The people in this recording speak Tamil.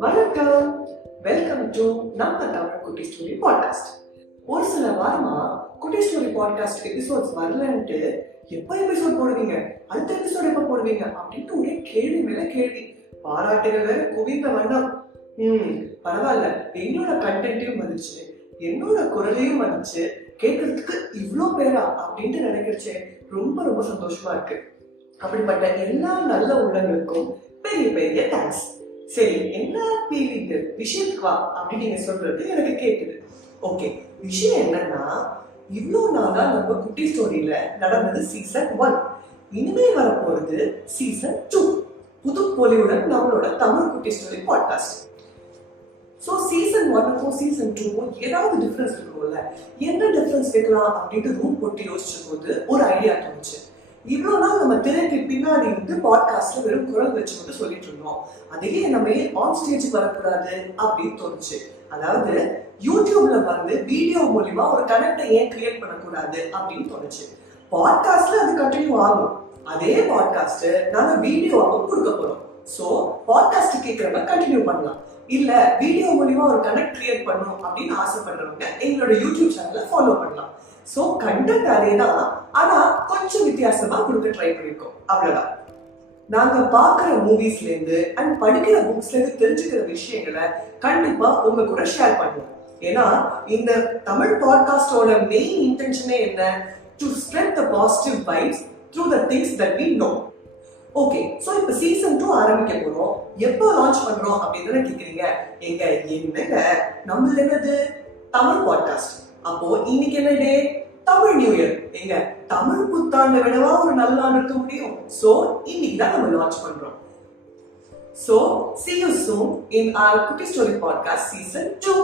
வணக்கம், வெல்கம் டு நம்ம தமிழ் குட்டி ஸ்டோரி பாட்காஸ்ட். ஒரு சில வாரமா குட்டி ஸ்டோரி பாட்காஸ்ட் எபிசோட்ஸ் வரலன்ட்டு எப்ப எபிசோட் போடுவீங்க, அடுத்த எபிசோட் எப்ப போடுவீங்க அப்படின்ட்டு ஒரே கேள்வி மேல கேள்வி. பாராட்டுகள் வேற குவிந்த வண்ணம். பரவாயில்ல, என்னோட கண்டென்ட்டையும் வந்துச்சு, என்னோட குரலையும் வந்துச்சு, கேட்கறதுக்கு இவ்வளோ பேரா அப்படின்ட்டு நினைக்கிறச்சே ரொம்ப ரொம்ப சந்தோஷமா இருக்கு. அப்படிப்பட்ட எல்லா நல்ல உள்ளங்களுக்கும் பெரிய பெரிய தேங்க்ஸ். சரி, என்ன ஃபீலிங், விஷயத்துக்கு வா அப்படின்னு நீங்க சொல்றது எனக்கு கேக்குது. ஓகே, விஷயம் என்னன்னா, இவ்வளோ நாளா நம்ம குட்டி ஸ்டோரியில நடந்தது சீசன் 1. இனிமே வரப்போறது சீசன் 2. புது பொலிவுடன் நம்மளோட தமிழ் குட்டி ஸ்டோரி பாட்காஸ்ட். ஸோ சீசன் 1க்கும் சீசன் 2க்கும் ஏதாவது டிஃபரன்ஸ் இருக்கும்ல, என்ன டிஃபரன்ஸ் வைக்கலாம் அப்படின்ட்டு ரூம் போட்டு யோசிச்ச போது ஒரு ஐடியா தோணுச்சு. இவ்வளோ நாள் நம்ம திரைக்கு பின்னாடி இருந்து பாட்காஸ்ட்ல வெறும் குரல் வச்சு மட்டும் சொல்லிட்டு இருந்தோம். அதையே நம்ம ஆன் ஸ்டேஜுக்கு வரக்கூடாது அப்படின்னு தோணுச்சு. அதாவது யூடியூப்ல வந்து வீடியோ மூலியமா ஒரு கனெக்டை ஏன் கிரியேட் பண்ணக்கூடாது அப்படின்னு தோணுச்சு. பாட்காஸ்ட்ல அது கண்டினியூ ஆகும். அதே பாட்காஸ்ட் நாம வீடியோவாகவும் கொடுக்க போறோம். ஸோ பாட்காஸ்ட் கேட்கறவங்க கண்டினியூ பண்ணலாம். இல்ல வீடியோ மூலியமா ஒரு கனெக்ட் கிரியேட் பண்ணணும் அப்படின்னு ஆசைப்படுறவங்க எங்களோட யூடியூப் சேனலை ஃபாலோ பண்ணலாம். ஸோ கண்டென்ட் அதே தான், ஆனா கொஞ்சம் வித்தியாசமா கொடுக்க ட்ரை பண்ணிருக்கோம், அவ்வளவுதான். நாங்க பாக்குற மூவிஸ்ல இருந்து அண்ட் படிக்கிற புக்ஸ்ல இருந்து தெரிஞ்சுக்கிற விஷயங்களை கண்டிப்பா உங்க கூட ஷேர் பண்ணுவோம். ஏன்னா இந்த தமிழ் பாட்காஸ்டோட மெயின் இன்டென்ஷனே என்ன? To spread the positive vibes through the things that we know. Okay, so இப்ப சீசன் 2 ஆரம்பிக்க போறோம். எப்போ லான்ச் பண்றோம் அப்படின்னு கேக்குறீங்க. என்னங்க நம்மள என்னது தமிழ் பாட்காஸ்ட். அப்போ இன்னைக்கு என்ன day? Tamil new year. Tamil புத்தாண்டை விடவா ஒரு நல்ல நாள் இருக்க முடியும்? சோ இன்னைக்கு தான் நம்ம லான்ச் பண்றோம். So see you soon in our Kutti Story Podcast Season 2.